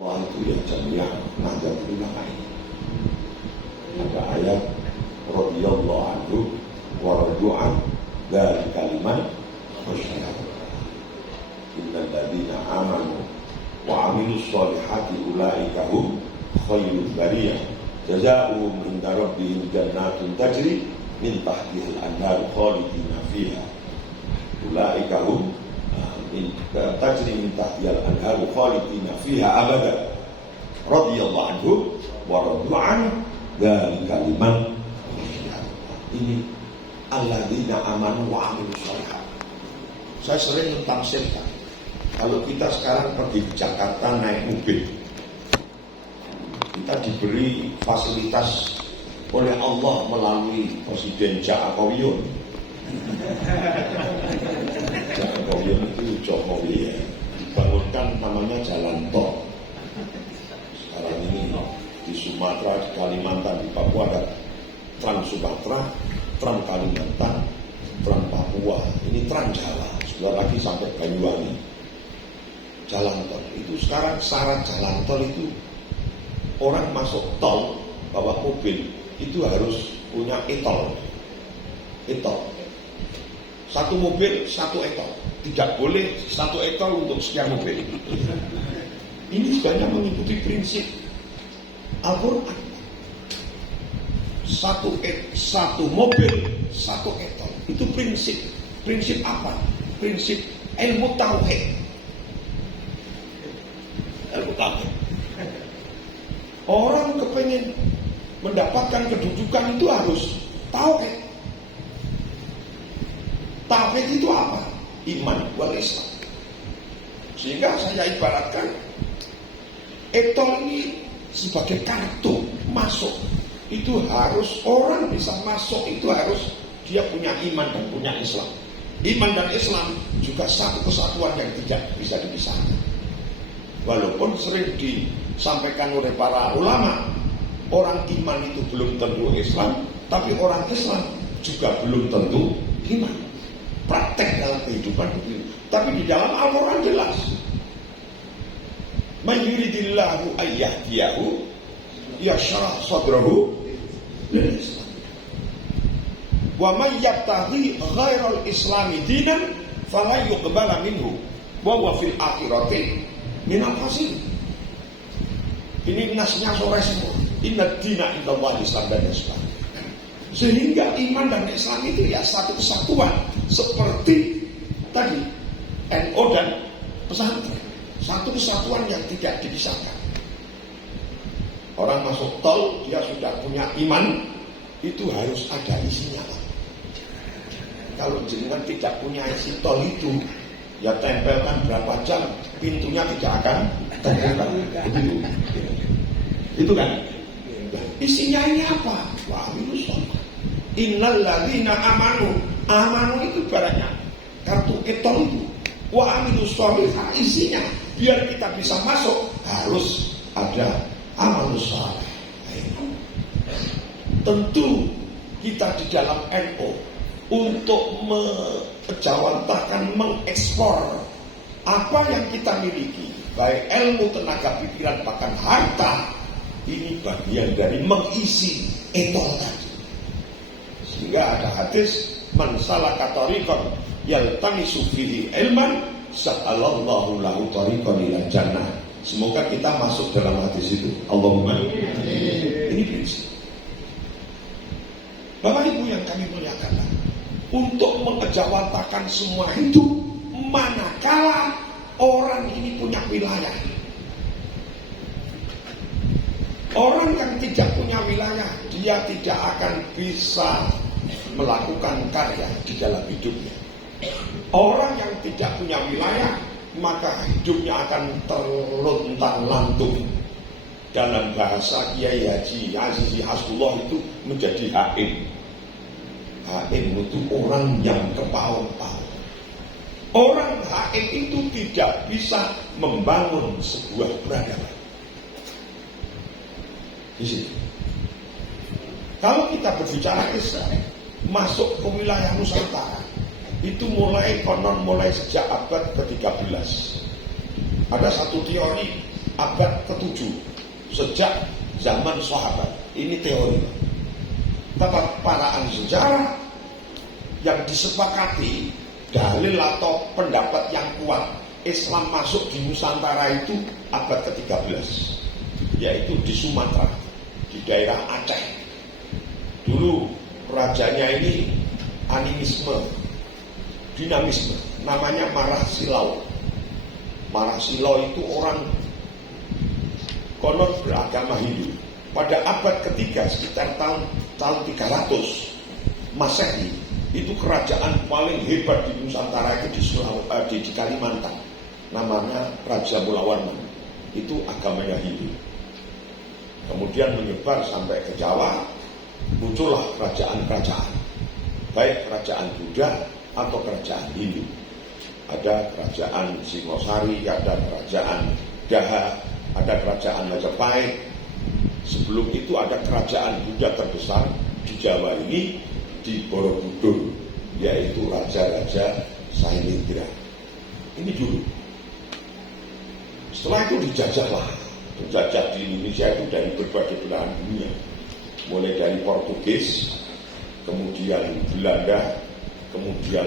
Allah itu ya jamiah Nahdlatul Ulama ini. Ada ayat radhiyallahu anhu wa radu'an dari kalimat masyarakat. Innal ladzina amanu wa 'amilus sholihati ulaika hum khairul bariyah. Jazaohum 'inda rabbihim jannatun tajri min tahtihal anhar khalidina fiha. Ulaika hum tajri min tahtihal anhar khalidina fiha abada. Radhiyallahu anhu wa radu'an dari kalimat ini alladzina amanu wa 'amilus sholihat. Saya sering mentafsirkan, kalau kita sekarang pergi ke Jakarta naik mobil, kita diberi fasilitas oleh Allah melalui Presiden Jokowi. Jokowi itu Jokowi ya, dibangunkan namanya jalan tol. Sekarang ini di Sumatera, di Kalimantan, di Papua ada Trans Sumatera, Trans Kalimantan, Trans Papua, ini Trans Jawa, sebelah lagi sampai Banyuwangi. Jalan tol itu sekarang syarat jalan tol itu orang masuk tol bawa mobil itu harus punya e-tol. E-tol. Satu mobil satu e-tol. Tidak boleh satu e-tol untuk sekian mobil. Ini sebenarnya mengikuti prinsip Al-Quran. Satu mobil satu e-tol. Itu prinsip. Prinsip apa? Prinsip ilmu tauhid. Ilmu tauhid. Orang kepengen mendapatkan kedudukan itu harus tauhid. Tauhid itu apa? Iman wal Islam. Sehingga saya ibaratkan e-tol ini sebagai kartu masuk. Itu harus orang bisa masuk itu harus dia punya iman dan punya Islam. Iman dan Islam juga satu kesatuan yang tidak bisa dipisahkan. Walaupun sering disampaikan oleh para ulama, orang iman itu belum tentu Islam, tapi orang Islam juga belum tentu iman. Praktek dalam kehidupan itu. Tapi di dalam Al-Quran jelas. Man yuridillahu ayyahdiyahu yashrah sadrahu lil Islam. Wa man yabtaghi ghairal islami dinan fala yuqbala minhu wa huwa fil akhirati minal khasirin. Ini nasnya sore semua. Inna dina indallahi Islam dan Islam. Sehingga iman dan Islam itu ya satu kesatuan seperti tadi NU dan pesantren. Satu kesatuan yang tidak dipisahkan. Orang masuk tol dia sudah punya iman, itu harus ada isinya. Kalau jenengan tidak punya isi tol itu, ya tempelkan berapa jam, pintunya tidak akan terbuka. Begitu. Itu kan. Isinya ini apa? Wa amilus sholihat. Innal ladzina amanu. Amanu itu barangnya kartu e-tol itu. Wa amilus sholihat isinya biar kita bisa masuk harus ada amal saleh. Tentu kita di dalam NU untuk menjawantahkan mengekspor apa yang kita miliki, baik ilmu, tenaga pikiran, bahkan harta, ini bagian dari mengisi etol tadi. Sehingga ada hadis man salaka tariqan yaltamisu fihi ilman sa'alallahu lahu tariqan ilal jannah. Semoga kita masuk dalam hadis itu. Allahumma. Ini prinsip. Bapak Ibu yang kami muliakan, untuk mengejawantakan semua itu, manakala orang ini punya wilayah. Orang yang tidak punya wilayah, dia tidak akan bisa melakukan karya di dalam hidupnya. Orang yang tidak punya wilayah, maka hidupnya akan terlontang-lantung. Dalam bahasa Kiai Haji Azizi Hasbullah itu menjadi haim. Haim itu orang yang kepaut-paut. Orang haim itu tidak bisa membangun sebuah peradaban. Di sini. Kalau kita berbicara Islam, masuk ke wilayah Nusantara, itu mulai sejak abad ke-13. Ada satu teori abad sejak zaman sahabat. Ini teori. Tapi para ahli sejarah yang disepakati dalil atau pendapat yang kuat Islam masuk di Nusantara itu abad ke-13, yaitu di Sumatera, di daerah Aceh. Dulu rajanya ini animisme, dinamisme, namanya Marah Silau. Marah Silau itu orang konon beragama Hindu. Pada abad ketiga, sekitar tahun 300 Masehi, itu kerajaan paling hebat di Nusantara itu di Kalimantan. Namanya Raja Mulawarman. Itu agamanya Hindu. Kemudian menyebar sampai ke Jawa, muncullah kerajaan-kerajaan, baik kerajaan Buddha atau kerajaan Hindu. Ada kerajaan Singosari, ada kerajaan Daha, ada kerajaan Majapahit. Sebelum itu ada kerajaan Buddha terbesar di Jawa ini, di Borobudur, yaitu Raja-Raja Sailendra. Ini dulu. Setelah itu dijajahlah. Penjajah di Indonesia itu dari berbagai belahan dunia. Mulai dari Portugis, kemudian Belanda, kemudian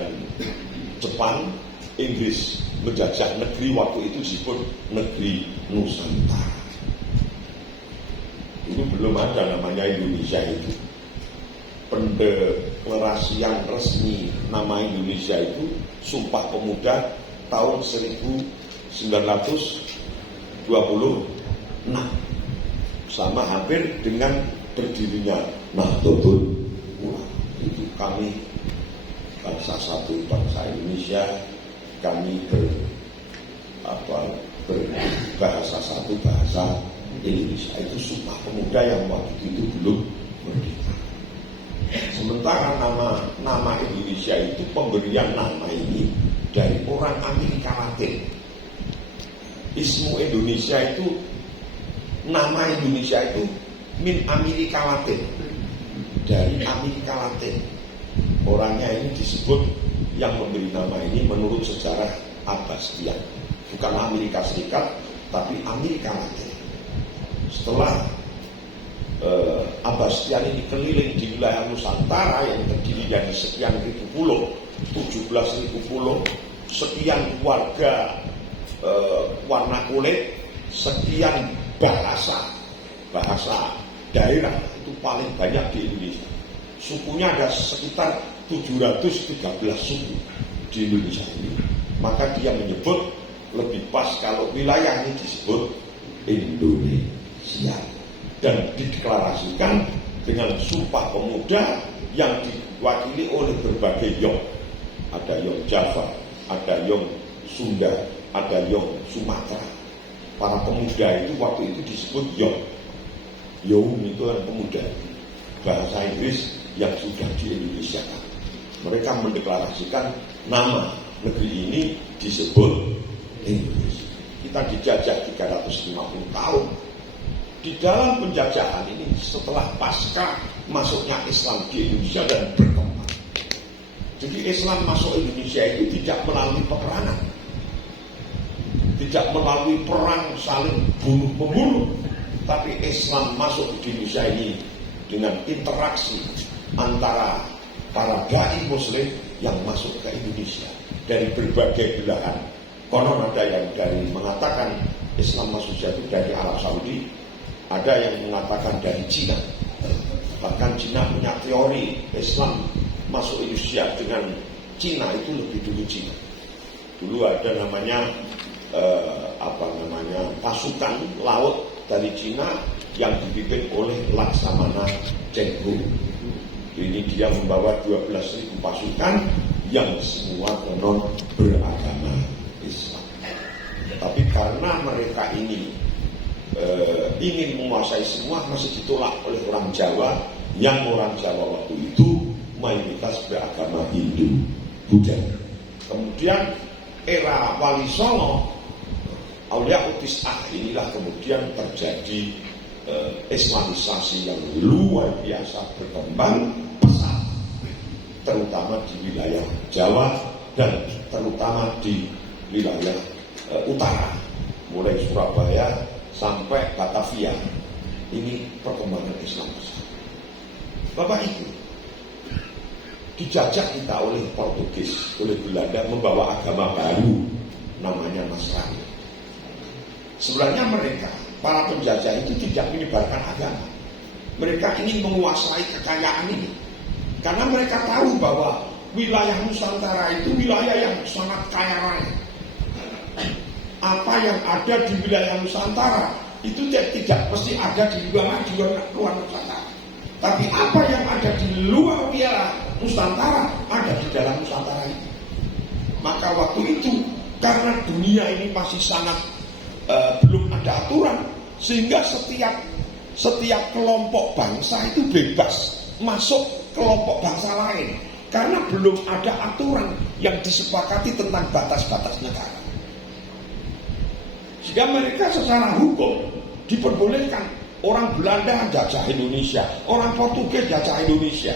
Jepang, Inggris menjajah negeri waktu itu disebut negeri Nusantara. Dulu belum ada namanya Indonesia itu. Pendeklarasian resmi nama Indonesia itu Sumpah Pemuda tahun 1926, sama hampir dengan berdirinya Nahdlatul Ulama. Itu kami bangsa satu, bangsa Indonesia, kami berbahasa satu, bahasa Indonesia. Itu Sumpah Pemuda yang waktu itu belum merdeka. Sementara nama Indonesia itu, pemberian nama ini dari orang Amerika Latin. Ismu Indonesia itu, nama Indonesia itu min Amerika Latin, dari Amerika Latin. Orangnya ini disebut, yang memberi nama ini menurut sejarah Abbasian, bukan Amerika Serikat, tapi Amerika Latin. Setelah Abbasian ini keliling di wilayah Nusantara yang terdiri dari sekian ribu pulau, 17.000 pulau, sekian warga warna kulit, sekian bahasa daerah, itu paling banyak di Indonesia. Sukunya ada sekitar 713 suku di Indonesia ini. Maka dia menyebut lebih pas kalau wilayah ini disebut Indonesia, dan dideklarasikan dengan Sumpah Pemuda yang diwakili oleh berbagai Yong. Ada Yong Java, ada Yong Sunda, ada Yong Sumatera. Para pemuda itu waktu itu disebut Yong. Yong itu orang pemuda, bahasa Inggris yang sudah di Indonesia. Mereka mendeklarasikan nama negeri ini disebut Indonesia. Kita dijajah 350 tahun. Di dalam penjajahan ini, setelah pasca masuknya Islam di Indonesia dan berkembang. Jadi Islam masuk Indonesia itu tidak melalui peperangan, tidak melalui perang saling bunuh-membunuh, tapi Islam masuk di Indonesia ini dengan interaksi antara para dai Muslim yang masuk ke Indonesia dari berbagai belahan. Konon ada yang dari mengatakan Islam masuk itu dari Arab Saudi, ada yang mengatakan dari Cina. Bahkan Cina punya teori Islam masuk Indonesia dengan Cina itu lebih dulu Cina. Dulu ada namanya pasukan laut dari Cina yang dipimpin oleh Laksamana Cheng Ho. Ini dia membawa 12.000 pasukan yang semua konon beragama Islam. Tapi karena mereka ini ingin menguasai semua, masih ditolak oleh orang Jawa, yang orang Jawa waktu itu mayoritas beragama Hindu Buddha. Kemudian era Wali Songo, Aulia Utisah, inilah kemudian terjadi Islamisasi yang luar biasa berkembang pesat, terutama di wilayah Jawa dan terutama di wilayah utara, mulai Surabaya sampai Batavia. Ini perkembangan Islam besar. Bapak Ibu, dijajah kita oleh Portugis, oleh Belanda, membawa agama baru namanya Nasrani. Sebenarnya mereka, para penjajah itu tidak menyebarkan agama. Mereka ingin menguasai kekayaan ini. Karena mereka tahu bahwa wilayah Nusantara itu wilayah yang sangat kaya raya. Apa yang ada di wilayah Nusantara itu tidak mesti ada di luar Nusantara. Tapi apa yang ada di luar wilayah Nusantara ada di dalam Nusantara itu. Maka waktu itu karena dunia ini masih sangat belum ada aturan, sehingga setiap kelompok bangsa itu bebas masuk kelompok bangsa lain karena belum ada aturan yang disepakati tentang batas-batas negara. Sehingga mereka secara hukum diperbolehkan orang Belanda jajah Indonesia, orang Portugis jajah Indonesia,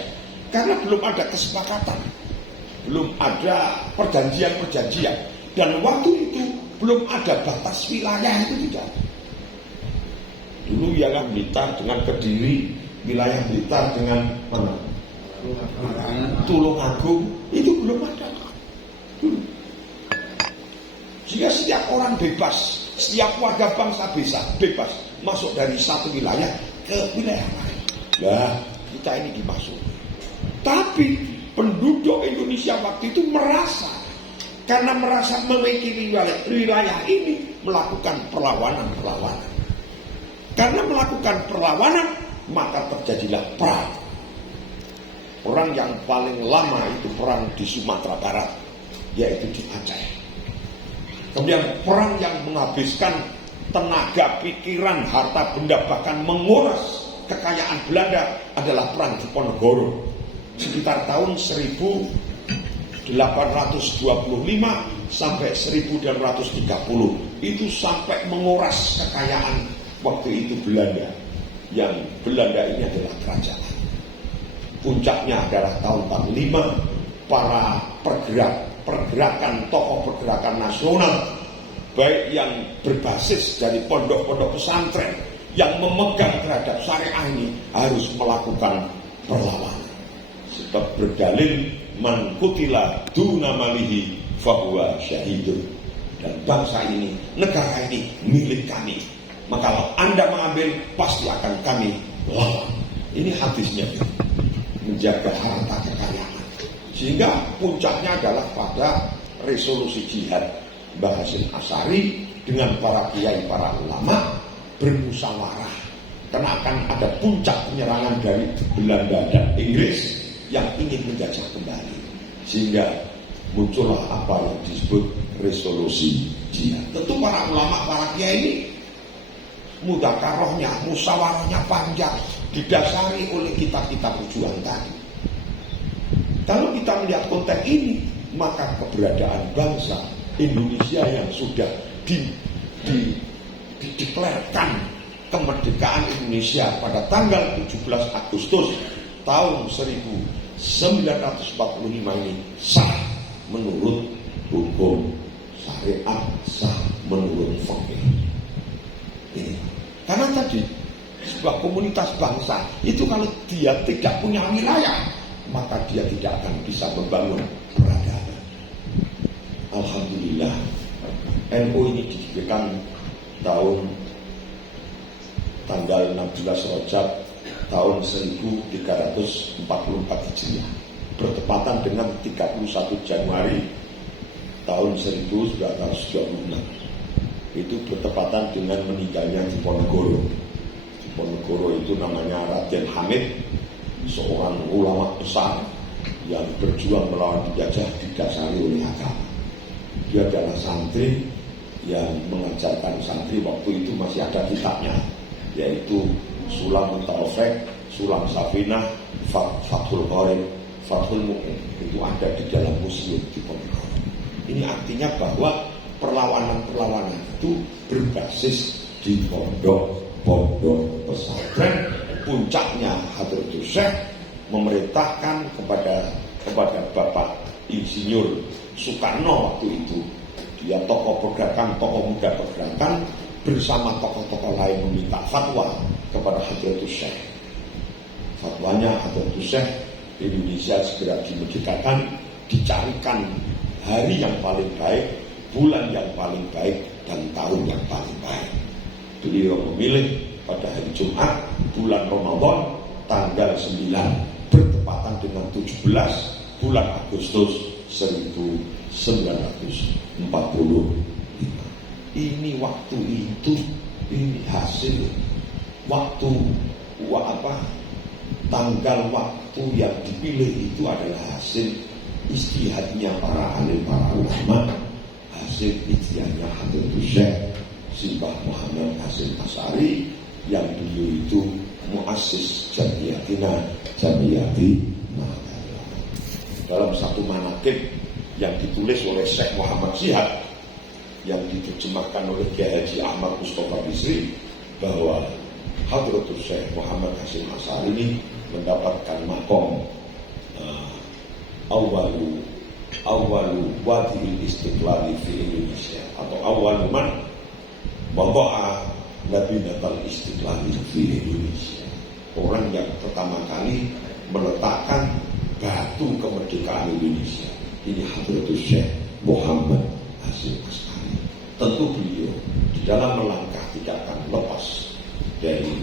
karena belum ada kesepakatan, belum ada perjanjian-perjanjian, dan waktu itu belum ada batas wilayah, itu tidak. Dulu ya kan Blitar dengan Kediri, wilayah Blitar dengan mana? Tulungagung, itu belum ada dulu. Sehingga setiap orang bebas, setiap warga bangsa bebas masuk dari satu wilayah ke wilayah lain. Nah, kita ini dimasuk. Tapi penduduk Indonesia waktu itu merasa memiliki wilayah ini, melakukan perlawanan. Karena melakukan perlawanan, maka terjadilah perang. Perang yang paling lama itu perang di Sumatera Barat, yaitu di Aceh. Kemudian perang yang menghabiskan tenaga, pikiran, harta benda, bahkan menguras kekayaan Belanda adalah perang Diponegoro. Sekitar tahun 1825 sampai 1830. Itu sampai menguras kekayaan waktu itu Belanda. Yang Belanda ini adalah kerajaan. Puncaknya adalah tahun 5, para pergerakan tokoh pergerakan nasional, baik yang berbasis dari pondok-pondok pesantren yang memegang terhadap syariah ini harus melakukan perlawanan. Sebab berdalil man qutila duna malihi fahuwa syahidun. Dan bangsa ini, negara ini milik kami. Maka kalau Anda mengambil, pasti akan kami lawan. Ini hadisnya, menjaga harta kekayaan. Sehingga puncaknya adalah pada resolusi jihad Mbah Hasyim Asy'ari dengan para kiai, para ulama bermusyawarah. Karena akan ada puncak penyerangan dari Belanda dan Inggris yang ingin menjajah kembali. Sehingga muncullah apa yang disebut resolusi jihad. Tentu para ulama, para kiai ini mudzakarahnya, musyawarahnya panjang, didasari oleh kitab-kitab rujukan tadi. Kalau kita melihat konteks ini, maka keberadaan bangsa Indonesia yang sudah dideklarkan kemerdekaan Indonesia pada tanggal 17 Agustus tahun 1945 ini sah menurut hukum syariat, sah menurut fikih. Karena tadi sebuah komunitas bangsa itu kalau dia tidak punya wilayah, maka dia tidak akan bisa membangun peradaban. Alhamdulillah, NU ini didirikan tanggal 16 Rajab tahun 1344 Hijriah, bertepatan dengan 31 Januari tahun 1926. Itu bertepatan dengan meninggalnya Diponegoro. Diponegoro itu namanya Raden Hamid, seorang ulama besar yang berjuang melawan penjajah didasari oleh agama. Dia adalah santri yang mengajarkan santri, waktu itu masih ada kitabnya, yaitu Sulam Taufik, Sulam Safinah, Fathul Qorib, Fathul Mu'in. Itu ada di dalam museum Diponegoro. Ini artinya bahwa perlawanan-perlawanan itu berbasis di pondok pesantren. Puncaknya Hadratus Syekh memerintahkan kepada Bapak Insinyur Soekarno waktu itu, dia tokoh muda pergerakan, bersama tokoh-tokoh lain meminta fatwa kepada Hadratus Syekh. Fatwanya Hadratus Syekh, Indonesia segera dimerdekakan, dicarikan hari yang paling baik, bulan yang paling baik, dan tahun yang paling baik. Beliau memilih pada hari Jumat bulan Ramadan tanggal 9 bertepatan dengan 17 bulan Agustus 1945. Ini waktu itu, ini hasil waktu tanggal waktu yang dipilih itu adalah hasil ijtihadnya para alim, para ulama, hasil ijtihadnya Hadratus Syekh Simbah Muhammad Hasyim Asy'ari yang beliau itu muassis Jamiyatina Jamiyati Nahdlatul. Dalam satu manaqib yang ditulis oleh Syekh Muhammad Syihab yang diterjemahkan oleh Kiai Haji Ahmad Mustofa Bisri, bahwa Hadratus Syekh Muhammad Hasyim Asy'ari ini mendapatkan makom awalu wadi'il istiqlali fi Indonesia, atau awalu man wada'a labinatal istiqlali fi Indonesia, orang yang pertama kali meletakkan batu kemerdekaan Indonesia. Ini Hadratus Syekh Muhammad Hasyim Asy'ari. Tentu beliau di dalam melangkah tidak akan lepas dari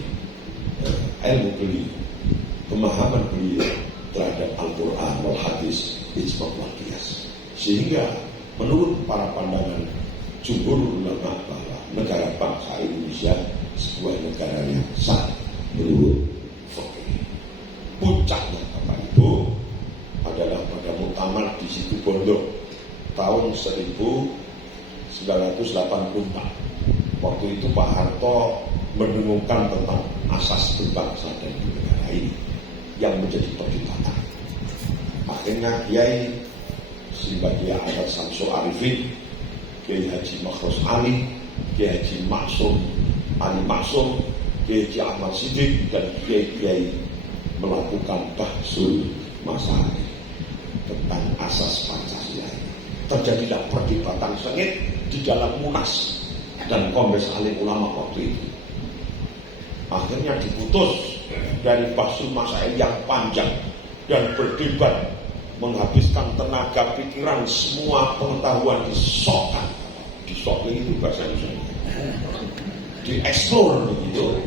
ilmu beliau, pemahaman beliau terhadap Al-Quran wal Hadis ijma' wal qiyas, sehingga menurut para pandangan jumhur ulama bahwa negara bangsa Indonesia sebuah negara yang sah menurut fikih. Puncaknya Bapak Ibu adalah pada muktamar di Situbondo tahun 1984. Waktu itu Pak Harto mendengungkan tentang asas berbangsa dan bernegara ini yang menjadi perdebatan. Akhirnya Kiai Simbah Kiai Ahmad Samsul Arifin, Kiai Haji Makhros Ali, Kiai Haji Maksum Ali Maksum, Kiai Haji Ahmad Siddiq, dan Kiai melakukan bahsul masalah tentang asas Pancasila. Terjadilah perdebatan sengit di dalam Munas dan Kongres Alim Ulama waktu itu. Akhirnya diputus dari bahsul masail yang panjang dan berdebat, menghabiskan tenaga pikiran, semua pengetahuan disokkan. Disokkan itu bahasa Indonesia, dieksplor begitu.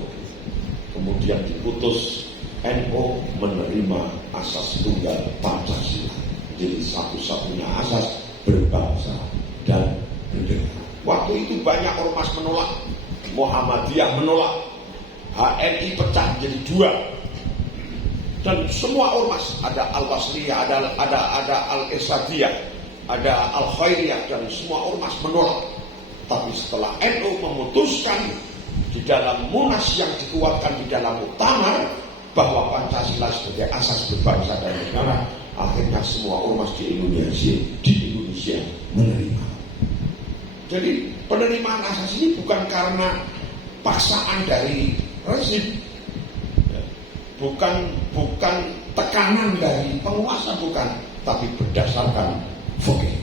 Kemudian diputus, NU menerima asas tunggal Pancasila, jadi satu-satunya asas berbangsa dan bernegara. Waktu itu banyak ormas menolak, Muhammadiyah menolak, HNI pecah jadi dua, dan semua ormas, ada Al-Wasliyah, ada Al-Irsadiyah, ada Al-Khairiyah, dan semua ormas menolak. Tapi setelah NU memutuskan di dalam Munas yang dikuatkan di dalam muktamar bahwa Pancasila sebagai asas berbangsa dan negara, akhirnya semua ormas di Indonesia menerima. Jadi penerimaan asas ini bukan karena paksaan dari rezim, bukan tekanan dari penguasa, bukan, tapi berdasarkan fikih,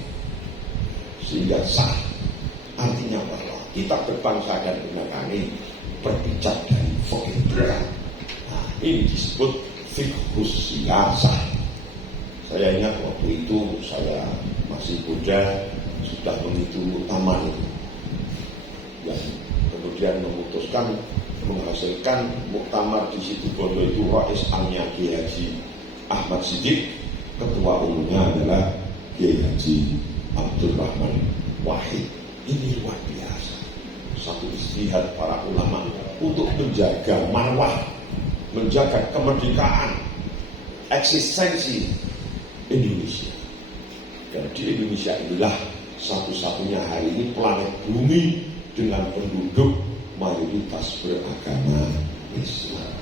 sehingga sah. Artinya bahwa kita berbangsa dan bernegara ini berbicara dari fikih berat. Nah, ini disebut fiqhus siyasah. Saya ingat waktu itu saya masih muda, sudah menghitung muktamar itu, yang kemudian memutuskan menghasilkan muktamar di Situbondo itu Rais Amnya Kiai Haji Ahmad Siddiq, ketua umumnya adalah Kiai Haji Abdul Rahman Wahid. Ini luar biasa, satu ijtihad para ulama untuk menjaga marwah, menjaga kemerdekaan, eksistensi Indonesia. Dan di Indonesia inilah satu-satunya hari ini planet bumi dengan penduduk mayoritas beragama Islam.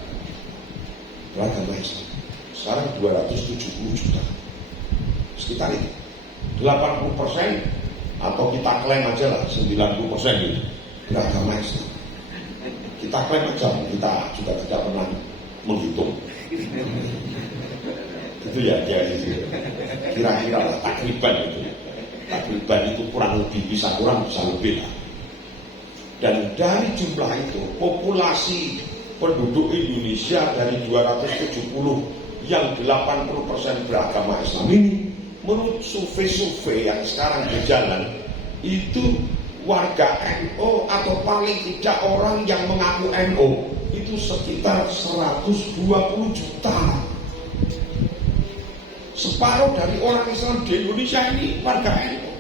Beragama Islam sekarang 270 juta, sekitar itu 80%, atau kita klaim aja lah 90% itu beragama Islam. Kita klaim aja, kita juga tidak pernah menghitung. Itu ya kira-kira lah, takriban itu. Takriban itu kurang lebih, bisa kurang bisa lebih lah. Dan dari jumlah itu, populasi penduduk Indonesia dari 270 yang 80% beragama Islam ini, menurut survei-survei yang sekarang berjalan, itu warga NU atau paling tidak orang yang mengaku NU itu sekitar 120 juta. Separuh dari orang Islam di Indonesia ini warga NU.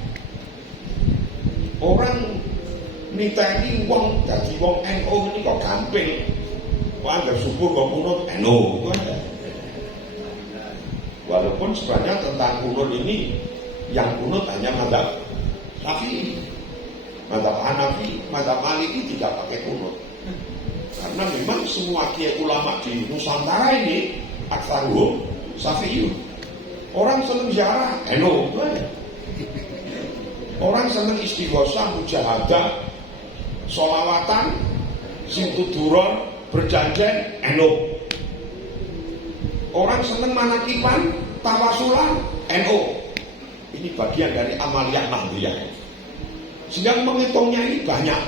Orang niteni wong dadi wong NU ini kok gampang. Wah, anggap subuh kok kunut NU. Walaupun sebenarnya tentang kunut ini yang kunut hanya mazhab Syafi'i. Mazhab Hanafi, mazhab Maliki tidak pakai kunut. Karena memang semua kiai ulama di Nusantara ini aksaruhum Syafi'iyun. Orang senang ziarah NU. Orang senang istighosah, mujahadah, sholawatan, sintuduron, berjanjian, NU. Orang senang manakipan, tawasulan, NU. Ini bagian dari amaliyah nahdliyah. Sedang menghitungnya ini banyak.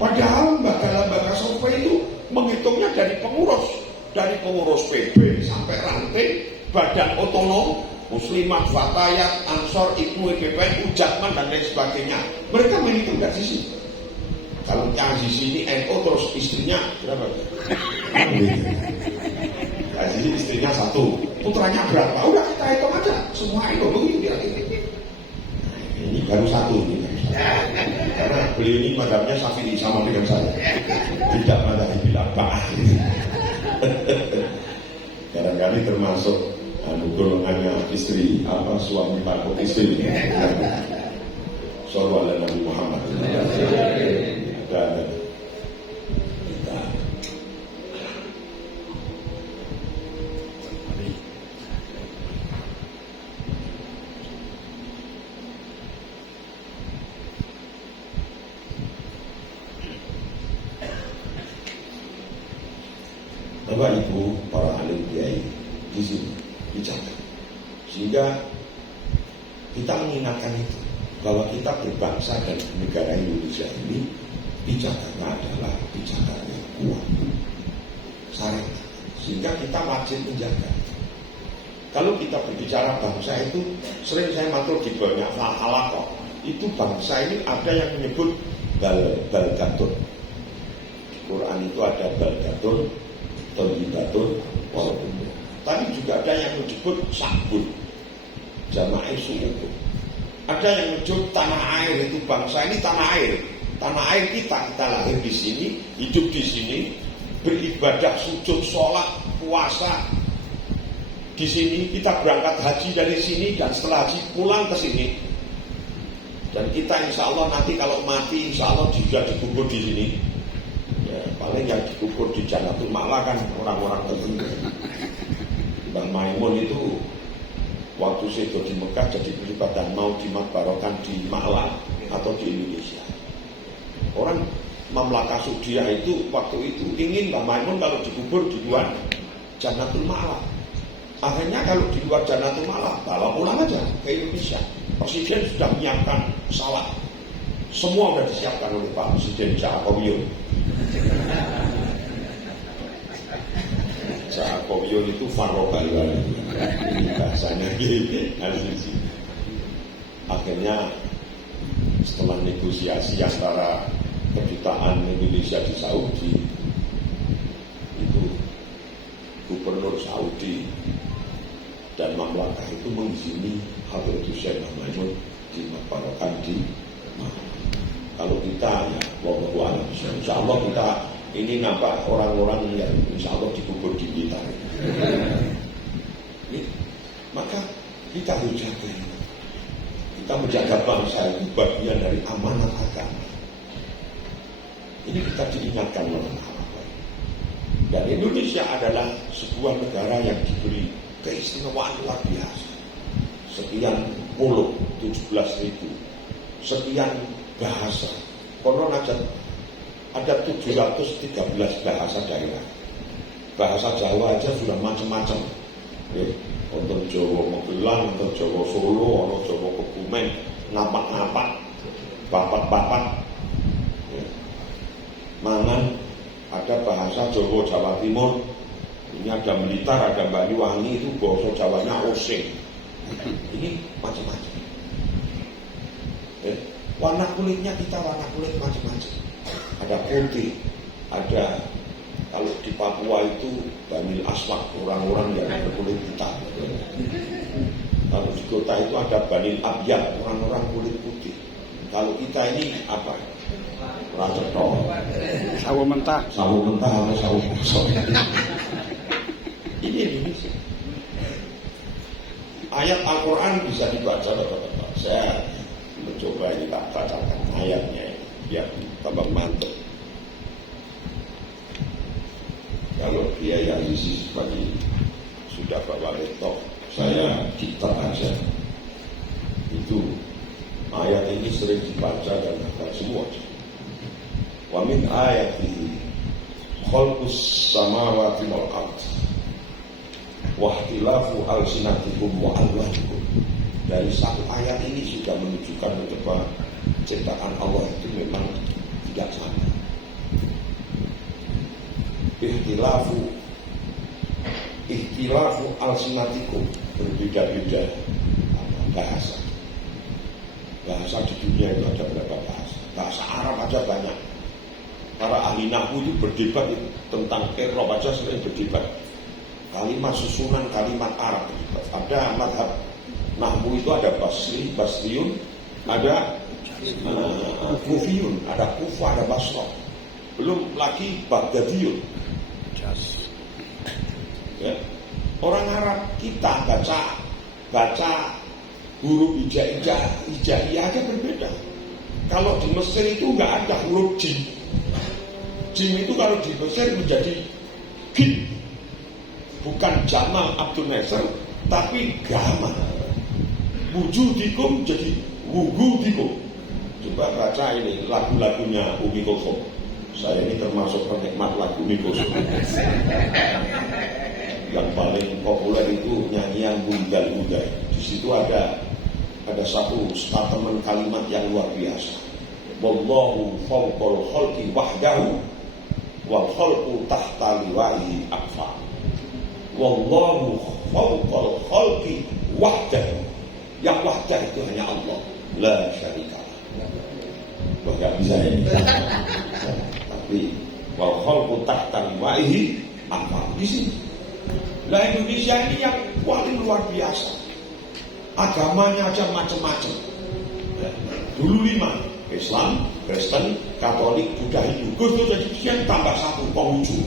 Padahal lembaga-lembaga survei itu menghitungnya dari pengurus PB sampai ranting, badan otonom, Muslimat, Fatayat, Ansor, Ibnu, EBPN, Ujatman dan lain sebagainya. Mereka menghitung dari sisi. Kalau yang di sini NU terus istrinya berapa? Dari sini istrinya 1, putranya berapa? Udah kita hitung aja. Semua NU begitu kira-kira. Ini baru 1 ini. Karena beliau ini madhabnya Syafi'i sama dengan saya. Tidak madhab bilang Pak. Kadang-kadang termasuk golongannya istri suami takut istri. Sallallahu alaihi Nabi Muhammad. Dan Bapak Ibu para alim kiai di sini dicatat, sehingga kita mengingatkan itu bahwa kita berbangsa dan negara Indonesia ini bijakanya adalah bijakanya yang kuat, syariat, sehingga kita wajib menjaga. Kalau kita berbicara bangsa itu, sering saya matur di banyak halakoh, itu bangsa ini ada yang menyebut balgatun. Di Quran itu ada balgatun, thayyibatun, walaupun tapi juga ada yang menyebut sabun, jamaah su'ubun. Ada yang menyebut tanah air, itu bangsa ini tanah air. Tanah air kita lahir di sini, hidup di sini, beribadah, sujud, sholat, puasa di sini. Kita berangkat haji dari sini dan setelah haji pulang ke sini. Dan kita insya Allah nanti kalau mati insya Allah juga dikubur di sini. Ya, paling yang dikubur di Jannatul Ma'la kan orang-orang tertentu. Bang Maimun itu waktu saya di Mekah jadi peribatan mau dimakbarokan di Ma'la atau di Indonesia. Orang Mamlakah Saudiah itu waktu itu ingin Bang Maimun kalau dikubur di luar Jannatul Ma'la. Akhirnya kalau di luar Jannatul Ma'la bawa pulang aja ke Indonesia. Presiden sudah menyiapkan pesawat. Semua sudah disiapkan oleh Pak Presiden Jokowi. Jokowi itu farrogal ini bahasanya gitu. Akhirnya setelah negosiasi antara kedutaan Indonesia di Saudi, itu gubernur Saudi dan Mamlakah itu mengizini Hadratus Syekh Maimun dimakbarkan di Makkah. Kalau kita ya wallahu a'lam, insya Allah kita ini nampak orang-orang yang insya Allah dikubur di Blitar. Maka kita harus jaga. Kita menjaga bangsa itu bagian dari amanat agama. Ini kita diingatkan oleh Allah. Dan Indonesia adalah sebuah negara yang diberi keistimewaan luar biasa. Sekian pulau, 17.000, sekian bahasa. Konon ada 713 bahasa daerah. Bahasa Jawa aja sudah macam-macam. Untuk Jawa Magelang, untuk Jawa Solo, untuk Jawa Kebumen, ngapak-ngapak, bapak-bapak. mangan, ada bahasa Jawa Timur, ini ada Blitar, ada Banyuwangi, itu bahasa Jawanya oseng. Ini macam-macam. Warna kulitnya kita warna kulit macam-macam. Ada putih, ada kalau di Papua itu Banil Aswad, orang-orang yang berkulit hitam. Kalau di kota itu ada Banil Abyad, orang-orang kulit putih. Kalau kita ini apa? Racetok. Sawo mentah. Sawo mentah atau sawo kosong. Ini Indonesia. Ayat Al-Quran bisa dibaca bapak-bapak. Saya mencoba ini tak bacakan ayatnya biar tambah mantap. Kalau biaya isi seperti sudah bawa laptop, saya diktat aja. Itu ayat ini sering dibaca dan hafal semua. Wa min ayatihi khalqus samawati wal ardh wa ikhtilafu alsinatikum wa alwanikum. Dari satu ayat ini sudah menunjukkan betapa ciptaan Allah itu memang tidak sama. Ikhtilafu alsinatikum, berbeda-beda bahasa. Bahasa di dunia itu ada berapa bahasa? Bahasa Arab aja banyak. Para ahli nahwu itu berdebat tentang i'rab aja sering berdebat. Kalimat susunan kalimat Arab. Ada madhab nahwu itu ada Basri, Basriun, ada Kufiyun, ada Kufa, ada Basra. Belum lagi Baghdadiyun. Ya. Orang Arab kita baca huruf hijaiyah aja berbeda. Kalau di Mesir itu nggak ada huruf jim. Jim itu kalau di Mesir menjadi gin. Bukan Jamal Abdul Nasir, tapi Gama. Wujudikum jadi wugudikum. Coba baca ini lagu-lagunya Umi Kulsum. Saya ini termasuk penikmat lagu Umi Kulsum. Yang paling populer itu nyanyian Bundal-Bundal. Di situ ada satu statement kalimat yang luar biasa. Wallahu fawqal khalqi wahdahu wal khalqu tahta liwa'ihi akfa. Wallahu fawqal khalqi wahdahu. Yang wahdah itu hanya Allah, la syarika. Wah, gak bisa ini. Tapi wal khalqu tahta liwa'ihi akfa. Di sini. Nah, Indonesia ini yang paling luar biasa. Agamanya aja macam-macam. Dulu 5, Islam, Kristen, Katolik, Buddha, Hindu. Gus jadi sekian tambah 1 Konghucu.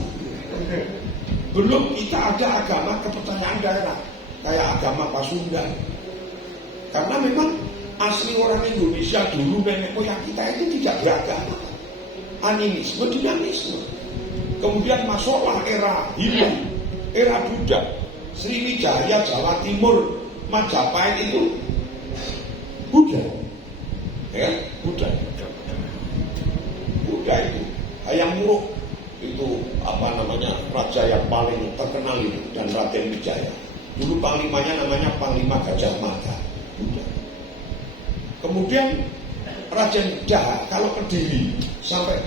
Belum kita ada agama kepercayaan daerah kayak agama Pasundan. Karena memang asli orang Indonesia dulu nenek moyang kita itu tidak beragama. Animisme, dinamisme. Kemudian masuklah era Hindu, era Buddha. Sriwijaya, Jawa Timur, Majapahit itu Buddha. Ya, Buddha itu Hayam Wuruk itu raja yang paling terkenal itu, dan Raden Wijaya. Dulu panglimanya namanya Panglima Gajah Mada. Buddha. Kemudian Raja Daha kalau Kediri sampai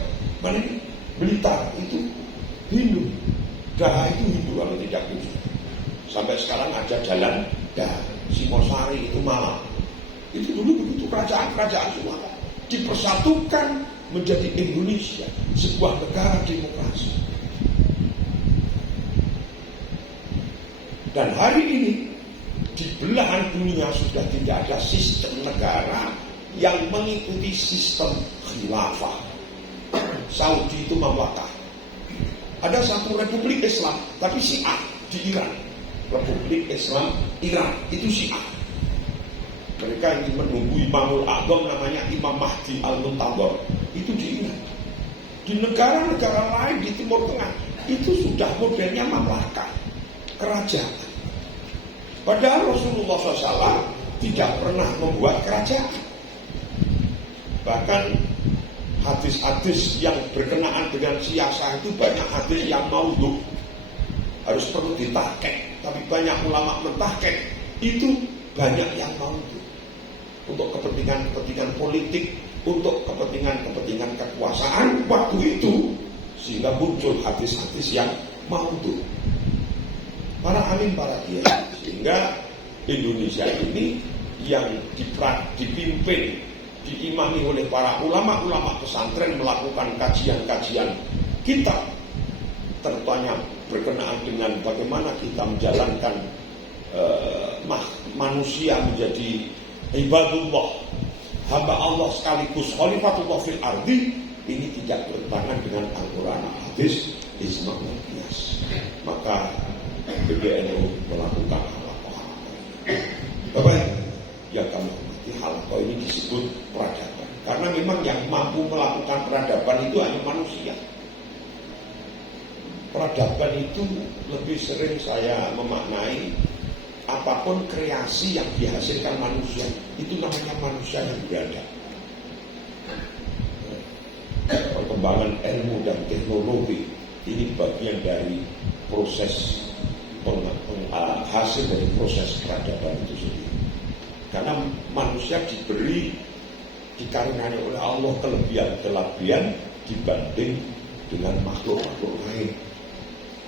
Blitar itu Hindu. Daha itu Hindu kalau tidak Hindu. Sampai sekarang ada jalan Daha. Singosari itu Malang. Itu dulu begitu, kerajaan-kerajaan semua dipersatukan menjadi Indonesia, sebuah negara demokrasi. Dan hari ini di belahan dunia sudah tidak ada sistem negara yang mengikuti sistem khilafah. Saudi itu mamlakah. Ada satu republik Islam, tapi Syiah di Iran. Republik Islam Iran itu Syiah. Mereka ingin menunggu Imamul A'zam namanya Imam Mahdi Al-Muntadhar. Itu di Iran. Di negara-negara lain di Timur Tengah itu sudah modelnya mamlakah, kerajaan. Padahal Rasulullah SAW tidak pernah membuat kerajaan. Bahkan hadis-hadis yang berkenaan dengan siasah itu banyak hadis yang maudhu, harus perlu ditahqiq. Tapi banyak ulama mentahqiq itu banyak yang maudhu untuk kepentingan politik untuk kepentingan kekuasaan waktu itu, sehingga muncul hadis-hadis yang maudhu. Para alim, para kiai, sehingga Indonesia ini yang dipimpin, diimami oleh para ulama-ulama pesantren melakukan kajian-kajian kita, terutama berkenaan dengan bagaimana kita menjalankan manusia menjadi ibadullah, hamba Allah sekaligus khalifatullah fil ardi. Ini tidak bertentangan dengan Al-Quran, hadis, ijma' dan qiyas. Maka PBNU melakukan halaqah. Bapak yang kami hormati, halaqah ini disebut peradaban, karena memang yang mampu melakukan peradaban itu hanya manusia. Peradaban itu lebih sering saya memaknai apapun kreasi yang dihasilkan manusia, itu namanya manusia yang beradab. Perkembangan ilmu dan teknologi ini bagian dari proses hasil dari proses peradaban itu sendiri. Karena manusia dikaruniai oleh Allah kelebihan dibanding dengan makhluk-makhluk lain.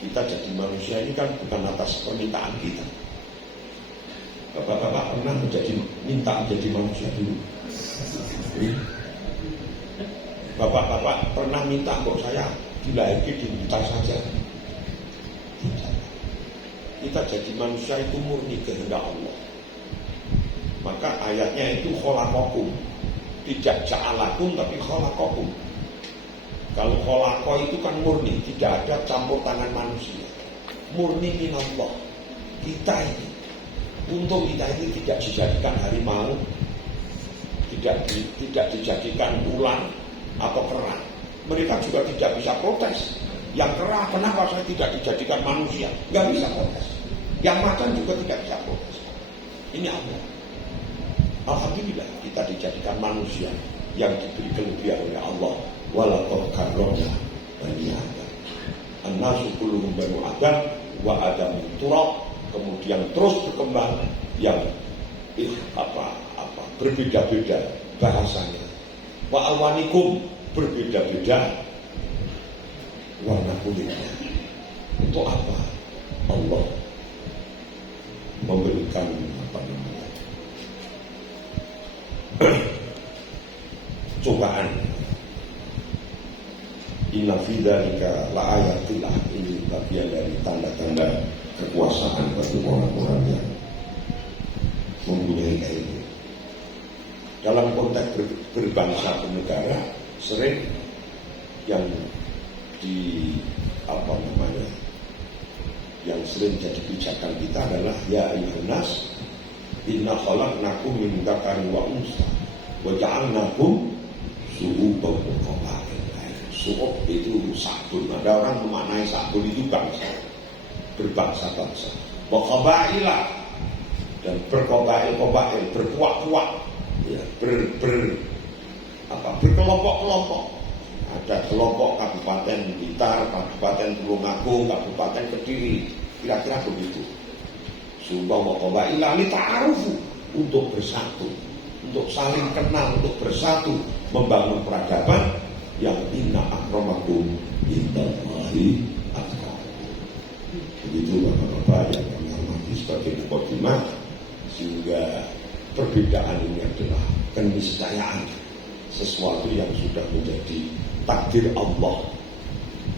Kita jadi manusia ini kan bukan atas permintaan kita. Bapak-bapak pernah minta menjadi manusia dulu? Bapak-bapak pernah minta kok saya dilahirkan di buta saja? Tidak. Kita jadi manusia itu murni kehendak Allah. Maka ayatnya itu khalaqakum, tidak ja'alakum tapi khalaqakum. Kalau khalaqah itu kan murni, tidak ada campur tangan manusia. Murni minallah. Kita ini, untung kita ini tidak dijadikan harimau, tidak dijadikan ular atau kera. Mereka juga tidak bisa protes. Yang kera, kenapa saya tidak dijadikan manusia? Nggak bisa protes. Yang macan juga tidak bisa protes. Ini Allah. Alhamdulillah kita dijadikan manusia yang diberi kelebihan oleh Allah. Walaqad karramna bani Adam. An-nasu kulluhum banu Adam wa Adam turab. Kemudian terus berkembang yang berbeda-beda bahasanya. Wa alwanikum, berbeda-beda warna kulitnya. Untuk apa? Allah memberikan cobaan. Inna fi dzalika laayatillah, ini bagian dari tanda-tanda kekuasaan bagi orang-orang yang mempunyai ilmu. Dalam konteks berbangsa bernegara, sering yang yang sering jadi pijakan kita adalah ya ayyuhan nas inna khalaqnakum min dzakarin wa unsa wa ja'alnakum syu'uban wa qabail. Syu'ub itu sabun. Ada orang memaknai sabun itu bangsa, berbangsa-bangsa. Wa qabailah, dan berkobail-kobail, berkuak-kuak, ya, berkelompok-kelompok. Ada kelompok Kabupaten Blitar, Kabupaten Tulungagung, Kabupaten Kediri, kira-kira begitu. Sumpah wa qabailah li ta'arufu, untuk bersatu, untuk saling kenal, untuk bersatu, membangun peradaban yang inna akramakum indallahi atqakum. Begitu bapak-bapak yang kami hormati sebagai mukadimah, sehingga perbedaan ini adalah keniscayaan sesuatu yang sudah menjadi takdir Allah.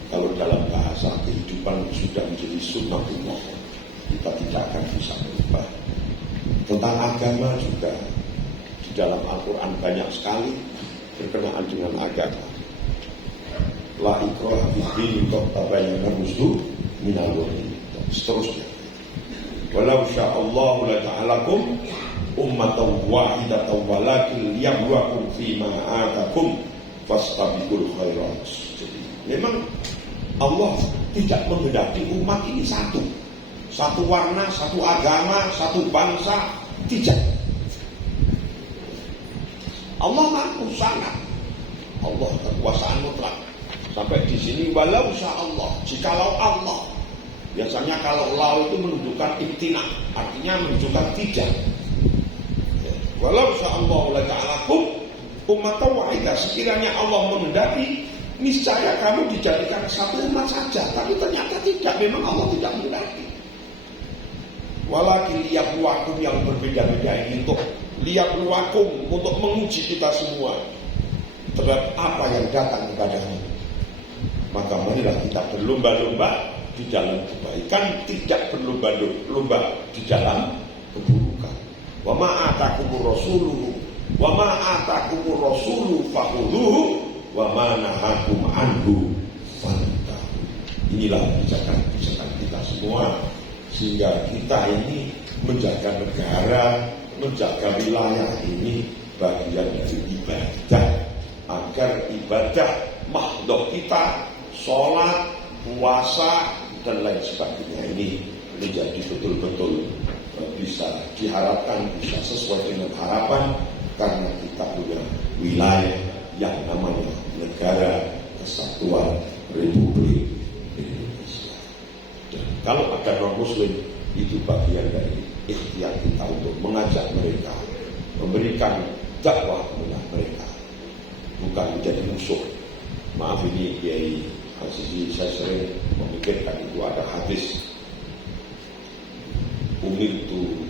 Kalau dalam bahasa kehidupan sudah menjadi sunnatullah, kita tidak akan bisa berubah. Tentang agama juga di dalam Al-Quran banyak sekali berkenaan dengan agama. La ikraha fid-din qad tabayyana ar-rusydu minal ghayy. Seterusnya. Walau sya'allahu la ja'alakum ummatan wahidatan walakin liyabluwakum fima atakum fastabiqul khairat. Jadi memang Allah tidak menghendaki umat ini satu warna, satu agama, satu bangsa, tidak. Allah mampu sangat. Allah kekuasaan mutlak. Sampai di sini walau sya'allah, jikalau Allah. Biasanya kalau lau itu menunjukkan ibtina, artinya menunjukkan tidak. Walau sya'allahu la ja'alakum ummatan wahidah. Sekiranya Allah menghendaki, niscaya kamu dijadikan satu umat saja. Tapi ternyata tidak, memang Allah tidak menghendaki. Walakin liyabluwakum, yang berbeda-beda ini untuk liyabluwakum, untuk menguji kita semua terhadap apa yang datang kepadanya. Maka marilah kita berlomba-lomba di dalam kebaikan, tidak berlomba-lomba di dalam keburukan. Wa ma atakumur rasuluhu wa ma atakumur rasulu fakhudhuhu wa ma nahakum anhu fantahu. Inilah kebijakan kita semua, sehingga kita ini menjaga negara, menjaga wilayah ini bagian dari ibadah, agar ibadah makhluk kita, sholat, puasa, dan lain sebagainya ini menjadi betul-betul bisa diharapkan, bisa sesuai dengan harapan, karena kita punya wilayah yang namanya Negara Kesatuan Republik Indonesia. Dan kalau ada non-muslim, itu bagian dari ikhtiar kita untuk mengajak mereka, memberikan dakwah kepada mereka, bukan menjadi musuh. Maaf, ini Kiai Al-Sisi, saya sering memikirkan itu ada hadis, umirtu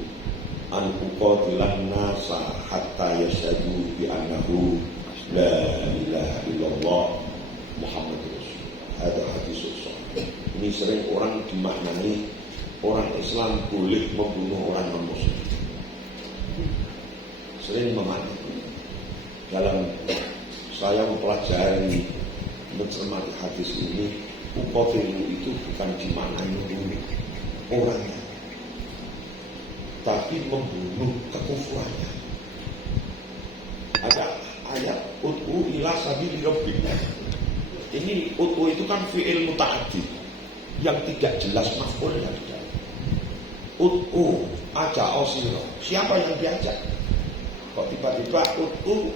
an uqatilan nasa hatta yashhadu bi annahu la ilaha illallah Muhammadur Rasulullah. Ada hadis sahih. Ini sering orang dimaknai orang Islam boleh membunuh orang non-muslim. Sering memaknai. Dalam saya mempelajari, mencermati hadis ini, uqatilu itu bukan dimaknai membunuh orangnya, tapi membunuh kekufurannya. Ada ayat ud'u ila sabili rabbika. Ini ud'u itu kan fi'il muta'addi yang tidak jelas maf'ulnya di dalam. Ud'u aja osiro. Siapa yang diajak? Kok tiba-tiba ud'u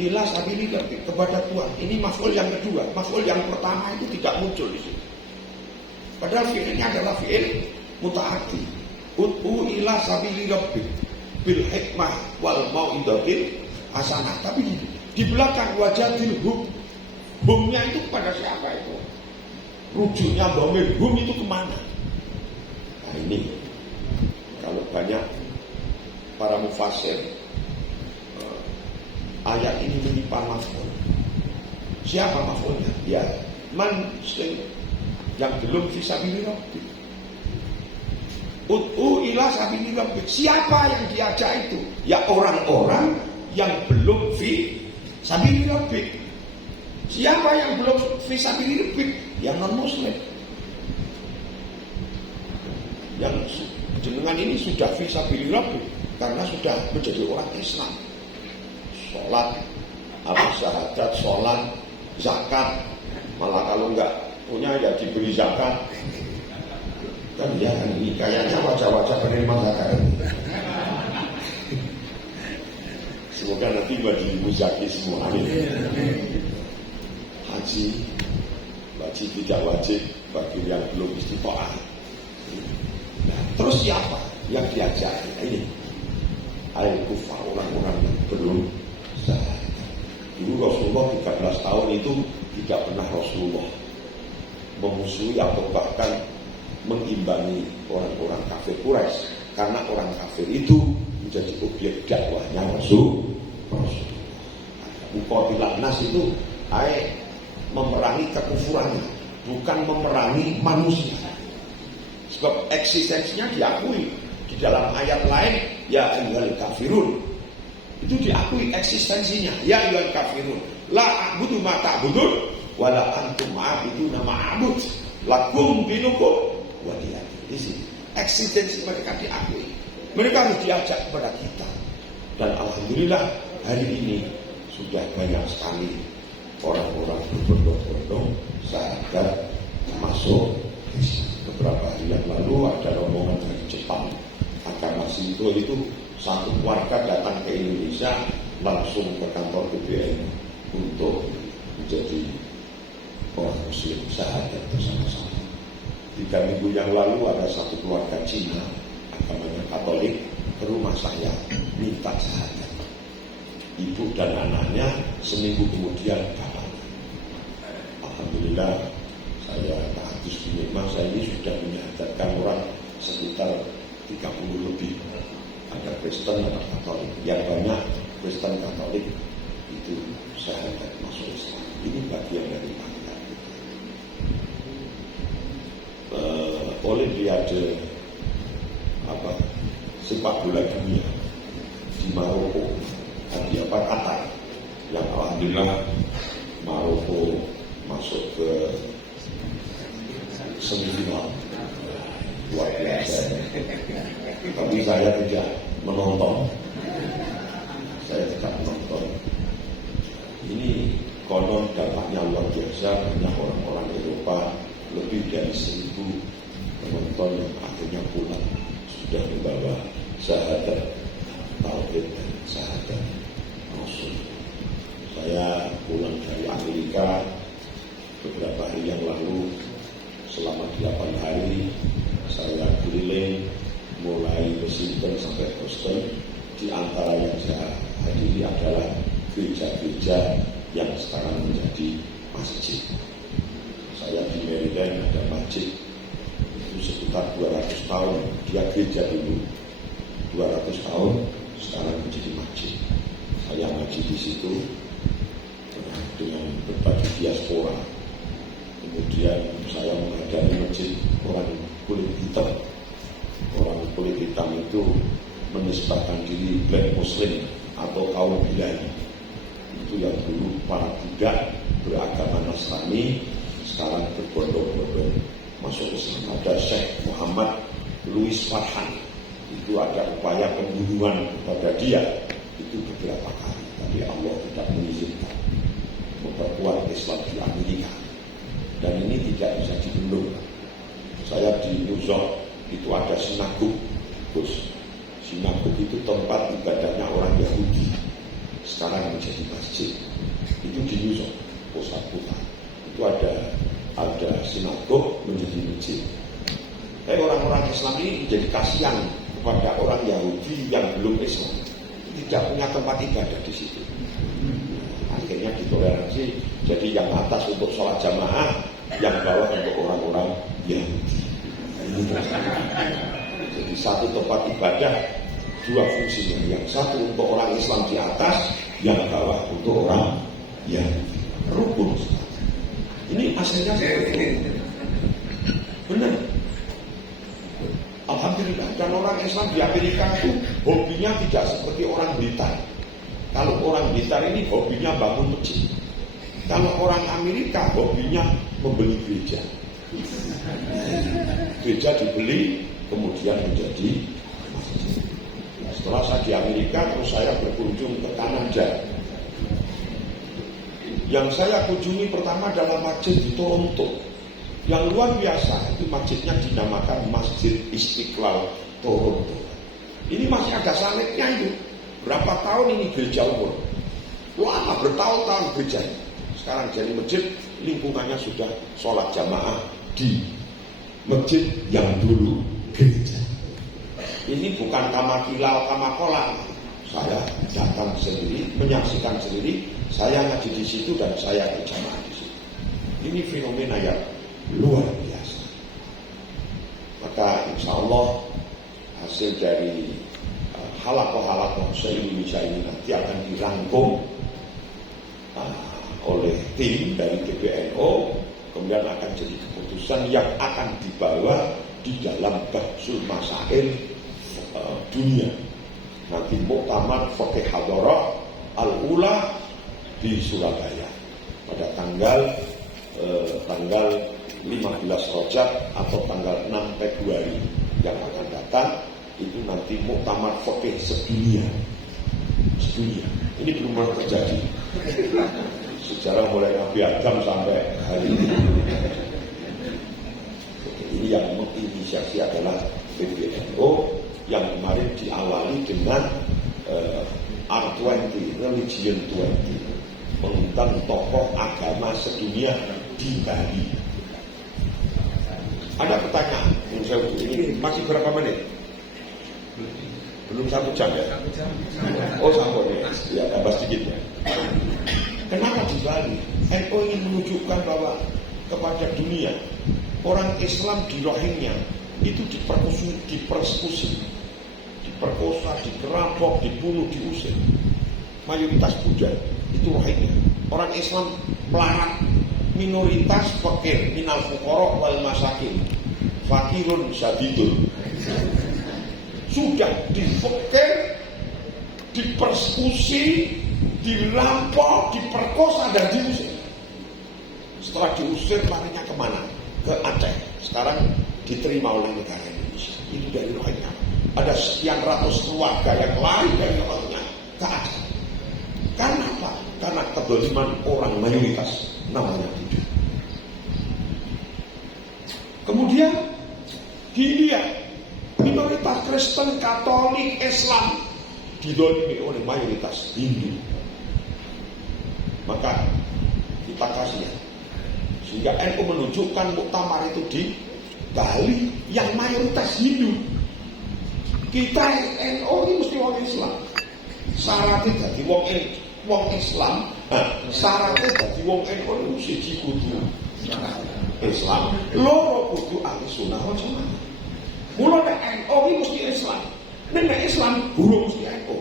ila sabili rabbika, kepada Tuhan. Ini maf'ul yang kedua. Maf'ul yang pertama itu tidak muncul di sini. Padahal fi'ilnya adalah fi'il muta'addi. Ud'u ila sabili rabbik bil hikmah wal mau'izatil hasanah. Tapi di belakang wajadil humnya itu kepada siapa itu? Rujuknya dhamir hum itu kemana? Nah ini kalau banyak para mufassir, ayat ini menyimpan maf'ul. Siapa maf'ulnya? Ya man yang belum fisabilillah rabbik. Ud'u ila sabili rabbik. Siapa yang diajak itu? Ya orang-orang yang belum fi sabili rabbik. Siapa yang belum fi sabili rabbik? Yang non-muslim. Yang jenengan ini sudah fi sabili rabbik karena sudah menjadi orang Islam. Sholat, syahadat, sholat, zakat. Malah kalau enggak punya ya diberi zakat. Kan ya, ini kayaknya wajah-wajah penerima zakat. Semoga nanti bagi muzaki semua. Amin. Haji wajib tidak wajib bagi yang belum istiqomah. Nah, terus siapa yang diajak? Nah, ini al-kufar, orang-orang yang belum syahadat. Dulu Rasulullah 13 tahun itu tidak pernah Rasulullah memusuhi atau bahkan mengimbangi orang-orang kafir Quraisy, karena orang kafir itu menjadi objek dakwahnya Rasulullah. Muqatilan nas itu memerangi kekufurannya, bukan memerangi manusia. Sebab eksistensinya diakui di dalam ayat lain, ya ayyuhal kafirun. Itu diakui eksistensinya, ya ayyuhal kafirun. La a'budu ma ta'budun wa la antum a'buduna ma a'bud. Lakum dinukum waliyah. Di sini eksistensi mereka diakui. Mereka harus diajak kepada kita. Dan alhamdulillah hari ini sudah banyak sekali orang-orang berbondong-bondong syahadat masuk. Beberapa hari yang lalu ada rombongan dari Jepang, agama Shinto itu satu keluarga datang ke Indonesia langsung ke kantor BBM untuk menjadi orang Muslim syahadat bersama-sama. 3 minggu yang lalu ada satu keluarga Cina agamanya Katolik ke rumah saya minta syahadat. ibu dan anaknya, seminggu kemudian bapaknya. Alhamdulillah, saya Pak Agus Binikmah, saya ini sudah menyadarkan orang sekitar 30 lebih. Ada Kristen, ada Katolik. Yang banyak Kristen Katolik itu syahadat masuk Islam. Ini bagian dari panggilan kita. Olimpiade sepak bola dunia di Maroko, Qatar, yang alhamdulillah Maroko masuk ke semifinal. Luar biasa. Tapi saya tidak menonton. Ini konon dampaknya luar biasa. Banyak orang-orang Eropa, lebih dari 1.000 penonton yang akhirnya pulang sudah membawa syahadat tauhid dan syahadat Rasul. Saya pulang dari Amerika beberapa hari yang lalu. Selama 8 hari saya keliling mulai Washington sampai Boston. Di antara yang saya hadiri adalah gereja-gereja yang sekarang menjadi masjid. Saya di Maryland ada masjid itu sekitar 200 tahun. Dia gereja dulu 200 tahun, sekarang menjadi masjid. Saya ngaji di situ dengan berbagai diaspora. Kemudian saya menghadapi masjid orang kulit hitam. Orang kulit hitam itu menisbahkan diri Black Muslim atau kaum Bilal. Itu yang dulu para budak beragama Nasrani, sekarang berbondong-bondong masuk Islam. Ada Syekh Muhammad Louis Farhan, itu ada upaya pembunuhan kepada dia, itu beberapa kali, tapi Allah tidak mengizinkan. Memperkuat Islam di Amerika, dan ini tidak bisa dibendung. Saya di New York itu ada sinagog, sinagog itu tempat ibadahnya orang Yahudi, sekarang menjadi masjid. Itu di New York, pusat kota. Itu ada sinagog menjadi masjid. Tapi orang-orang Islam ini menjadi kasihan kepada orang Yahudi yang belum Islam, tidak punya tempat ibadah di situ. Akhirnya ditoleransi, jadi yang atas untuk sholat jamaah, yang bawah untuk orang-orang Yahudi. Jadi satu tempat ibadah, dua fungsinya. Yang satu untuk orang Islam di atas, yang bawah untuk orang Yahudi. Rukun. Ini aslinya seperti itu. Benar. Alhamdulillah. Dan orang Islam di Amerika itu hobinya tidak seperti orang Blitar. Kalau orang Blitar ini hobinya bangun masjid. Kalau orang Amerika hobinya membeli gereja. Gereja dibeli kemudian menjadi masjid. Setelah saya di Amerika, terus saya berkunjung ke Kanada. Yang saya kunjungi pertama adalah masjid di Toronto. Yang luar biasa, itu masjidnya dinamakan Masjid Istiqlal Toronto. Ini masih ada salibnya itu. Berapa tahun ini gereja umur? Lama, bertahun-tahun gereja. Sekarang jadi masjid, lingkungannya sudah sholat jamaah di masjid yang dulu gereja. Ini bukan kamakilal, kamakola. Saya datang sendiri, menyaksikan sendiri. Saya ngaji di situ dan saya berjamaah di situ. Ini fenomena yang luar biasa. Maka insya Allah hasil dari halakoh-halakoh se-Indonesia ini nanti akan dirangkum oleh tim dari PBNU, kemudian akan jadi keputusan yang akan dibawa di dalam Bahsul Masail dunia. Nanti Muktamar Fiqh Hadharah Al-Ula di Surabaya pada tanggal 15 Rajab atau tanggal 6 Februari yang akan datang. Itu nanti Muktamar Fiqh sedunia. Ini belum pernah terjadi. Sejarah mulai Nabi Adam sampai hari ini. Ini yang menginisiasi adalah PBNU yang kemarin diawali dengan R20, Religion 20, mengundang tokoh agama sedunia di Bali. Ada pertanyaan yang saya ini masih berapa menit? Belum 1 jam ya? Oh sampai ya tambah sedikit ya. Kenapa di Bali? NU ingin menunjukkan bahwa kepada dunia orang Islam di Rohingya itu dipersekusi, diperkosa, dikerampok, dibunuh, diusir. Mayoritas Buddha itu Rohingya. Orang Islam melarat, minoritas fakir, minal fuqara wal masakin, fakirun sadidun. Sudah difakir, dipersekusi, dirampok, diperkosa dan diusir. Setelah diusir larinya kemana? Ke Aceh. Sekarang diterima oleh negara Indonesia. Itu dari Rohingya. Ada sekian ratus keluarga yang lari dari Rohingya ke Aceh. Karena apa? Karena kezaliman orang mayoritas namanya Buddha. Kemudian di India minoritas Kristen, Katolik, Islam didolimi oleh mayoritas Hindu. Maka kita kasihan. Sehingga NU menunjukkan muktamar itu di Bali yang mayoritas Hindu. Kita NU ini mesti wong Islam. Syaratnya jadi wong Islam. Syaratnya jadi wong NU itu siji kudu Islam, loro kudu ahli sunnah wal jamaah. Mula nek NU iki mesti Islam. Nek Islam burung mesti NU.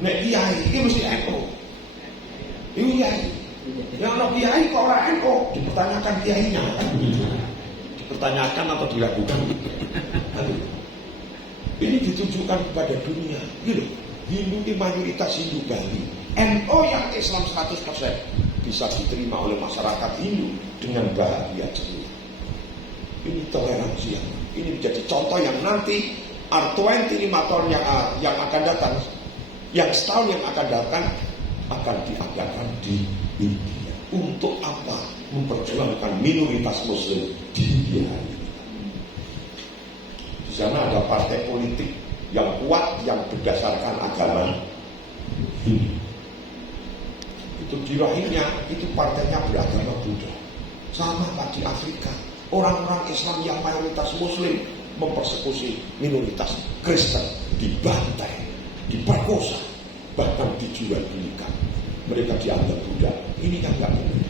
Nek kiai iki mesti NU. Iku kiai. Yang ono kiai kok ora NU, dipertanyakan kiainya kan begitu. Dipertanyakan atau diragukan. Ini ditujukan kepada dunia. Gitu. Hindu di mayoritas Hindu Bali. NU yang Islam 100% bisa diterima oleh masyarakat Hindu dengan bahagia ceria. Ini toleransi ini menjadi contoh yang nanti R20 5 tahun yang akan datang, yang setahun yang akan datang akan diadakan di India. Untuk apa? Memperjuangkan minoritas Muslim di India. Di sana ada partai politik yang kuat yang berdasarkan agama Hindu. Itu di Rohingya itu partainya beragama Buddha. Sama Pak di Afrika, orang-orang Islam yang mayoritas Muslim mempersekusi minoritas Kristen, dibantai, diperkosa, bahkan dijual belikan. Mereka dianggap Buddha. Ini yang nggak benar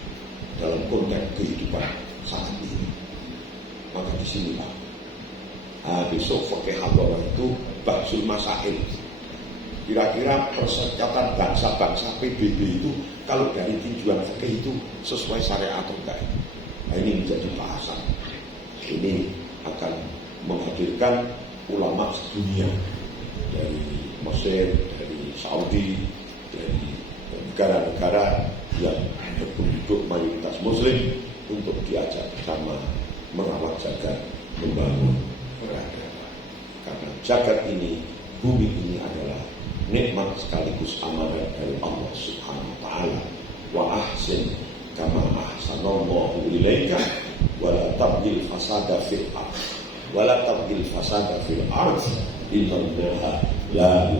dalam konteks kehidupan saat ini. Maka di sini Pak, besok fakih hadharah itu Bahsul Masail. Kira-kira perserikatan bangsa-bangsa PBB itu kalau dari tujuan fikih itu sesuai syariat atau enggak? Nah, ini menjadi bahasan. Ini akan menghadirkan ulama dunia dari Mesir, dari Saudi, dari negara-negara yang berpenduduk mayoritas Muslim untuk diajak bersama merawat jagat, membangun peradaban. Karena jagat ini, bumi ini adalah nikmat sekaligus amanat dari Allah Subhanahu wa taala. Wa ahsin kama ahsanallahu ilaika wa la tabghil fasada fil ardh. Wa la tabghil fasada fil ardh. Innallaha la